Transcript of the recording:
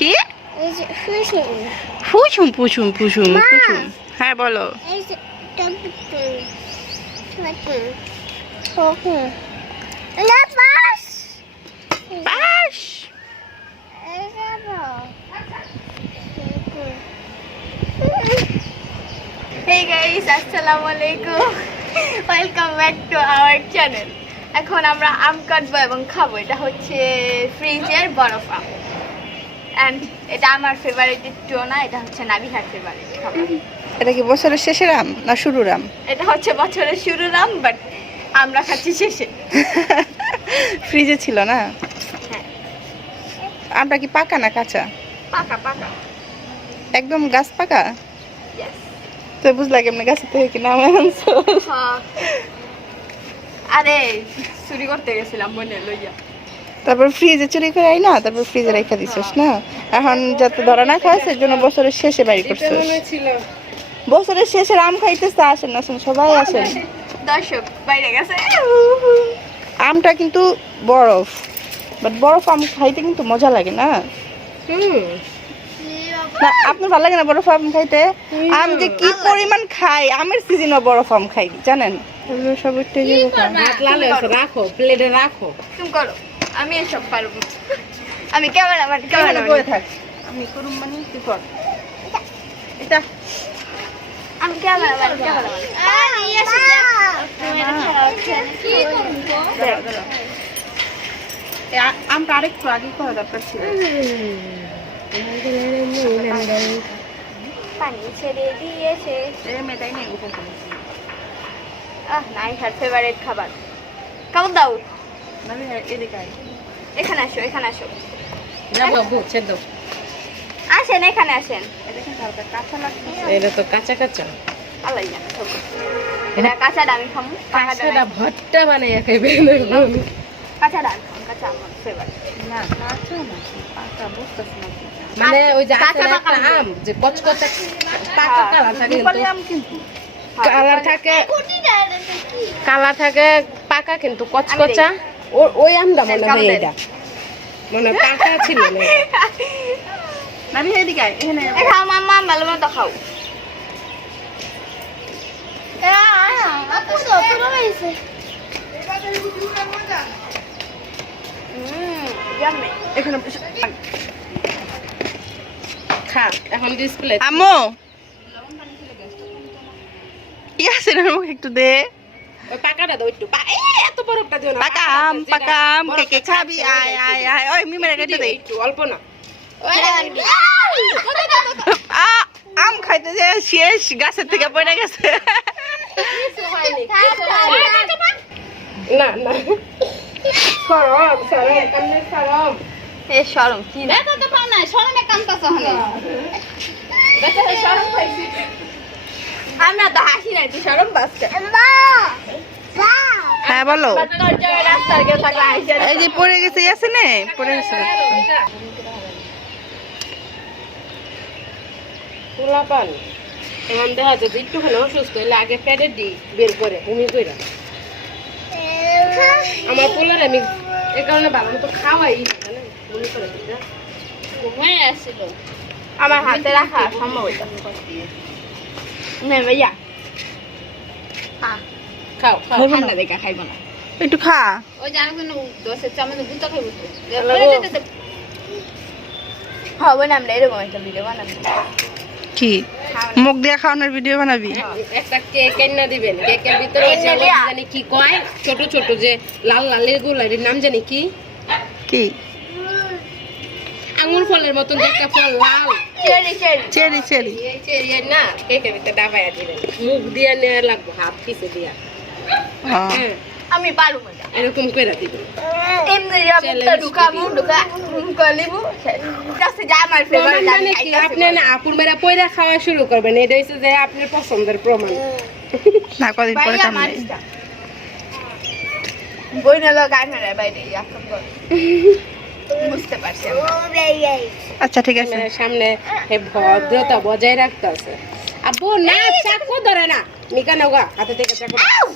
কি ফুসুম পুসুম পুসুম পুসুম হ্যাঁ বলো পাস Hey guys, আসসালামু আলাইকুম, welcome back to our channel. এখন আমরা আম কাটবো এবং খাবো। এটা হচ্ছে ফ্রিজের বরফ আম, অ্যান্ড এটা আমার ফেভারিট একটু না, এটা হচ্ছে নাবিহার ফেভারিট খাবার। এটা কি বছরের শেষের আম না শুরুর আম? এটা হচ্ছে বছরের শুরুর আম, বাট আমরা খাচ্ছি শেষে। ফ্রিজে ছিল না? হ্যাঁ, আমটা কি পাকা না কাঁচা? পাকা পাকা, একদম গাছ পাকা? ইয়েস। তো বুঝলা কেমনে গাছ থেকে কি নাম আনছো? আরে চুরি করতে গেছিলাম মনে লইয়া। তারপর ফ্রিজে চুরি করে আই না, তারপর ফ্রিজে রেখে দিছিস না, এখন যাতে ধরা না খাস এর জন্য বছরের শেষে বাড়ি করছিস। বছরের শেষের আম খাইতেছে, আসেন আসেন সবাই আসেন। দর্শক বাইরে গেছে। আমটা কিন্তু বরফ, বাট বরফ আম খাইতে কিন্তু মজা লাগে না? না আপনার ভালো লাগে না বরফ আম খাইতে? আম যে কি পরিমাণ খাই, আমের সিজনে বরফ আম খাই জানেন? সব রাখো প্লেটে রাখো, তুমি করো, আমি এসব পারবো। আমি ক্যামেরাম্যান বয়ে থাক, আমি করুম মানে তুই কর। এটা আমি ক্যামেরাম্যান। আমটা আরেকটু আগে করা দরকার ছিল। পানি ছেড়ে দিয়েছে। মেয়েটাই নেই উঠে নাইহার ফেভারিট খাবার। কেমন দাও? এদিকে আয়। এখানে আসো, এখানে আসো, ছেদ আসেন এখানে আসেন। এটা কিন্তু হালকা কাঁচা লাগছে। এটা তো কাঁচা কাঁচা, আল্লাহ জানে সব। এটা কাঁচাটা আমি খামু, পাকাটা কাঁচাটা ভর্তা বানাইয়া খাইবে। কাঁচাটা আমি খামু, কাঁচা আমার ফেভারিট। না কাঁচা না, পাকা বুঝতেছ না কি? মানে ওই যে কাঁচা আসলে পাকা একটা আম যে কচকচা পাকা কালার থাকে, রূপালি আম কিন্তু কালার থাকে, কালার থাকে পাকা কিন্তু কচকচা। ওই আমটা মনে হয় এটা মানে পাকা ছিল না। আমি এদিকে আয়, এখানে খাও মাম্মা, ভালো মতো খাও। এখানে খা এখন ডিসপ্লে আম্মু কি আছে না, মুখ একটু দে। ওই পাকাটা দাও একটু, এত বরফটা দিও না। পাকা আম কে কে খাবি? আয় আয় আয়, ওই মিমের কেটে দে একটু অল্প না। আম খাইতে যে শেষ, গাছের থেকে পড়ে গেছে। না না সরম সরম কান্নে সরম। এ শরম কি না? আমরা তো হাসি নাই, তুই শরম পাচ্ছে। হ্যাঁ বলো। তোর জায়গায় রাস্তার কেউ থাকলে হাসি। এই যে পড়ে গেছে, আছে না পড়ে গেছে। পোলাপান এখন দেখা যাচ্ছে একটুখানি অসুস্থ হইলে আগে পেটে দিই বের করে বমি করে। আমার পোলার আমি এই কারণে ভালো মতো খাওয়াই জানেন, বমি করে দিই। ঘুমিয়ে আসছিল, আমার হাতে রাখা সম্ভব হইতো না ভাইয়া। খাও খাও ঠান্ডা দেখা খাইব না। একটু খা। ওই জানো কেন দোষের চামচ গুতা খাইব তো। হবে না, আমরা এরকম একটা ভিডিও বানাবো। কি মুখ দিয়ে খাওয়ানোর ভিডিও বানাবি? একটা কেক এনে দিবেন, কেকের ভিতরে ওই যে জানি কি কয় ছোট ছোট যে লাল লাল এগুলো, এর নাম জানি কি কি আঙুর ফলের মতন যে একটা ফল লাল, চেরি চেরি চেরি চেরি। এই চেরি না কেকের ভিতরে ডাবাইয়া দিবেন, মুখ দিয়ে নেওয়া লাগবে হাত পিছে দিয়া। হ্যাঁ আমি পারবো মজা এরকম করে দিবেন। এমনি মুখটা ঢুকাবো, ঢুকালিবো কাছে যা আমার ফেভারিট মানে কি আপনি না আপুর মেরা পয়রা খাওয়া শুরু করবেন, এটা হচ্ছে যে আপনার পছন্দের প্রমাণ। না কদিন পরে বাইরে কামড়ে। মাছটা বই না লোক ক্যামেরায় বাইরে এখন বুঝতে পারছি। আচ্ছা ঠিক আছে। ক্যামেরার সামনে এই ভদ্রতা বজায় রাখতে আছে। আব্বু না চাকু ধরে না, নিকা নগা হাতে থেকে চাকু।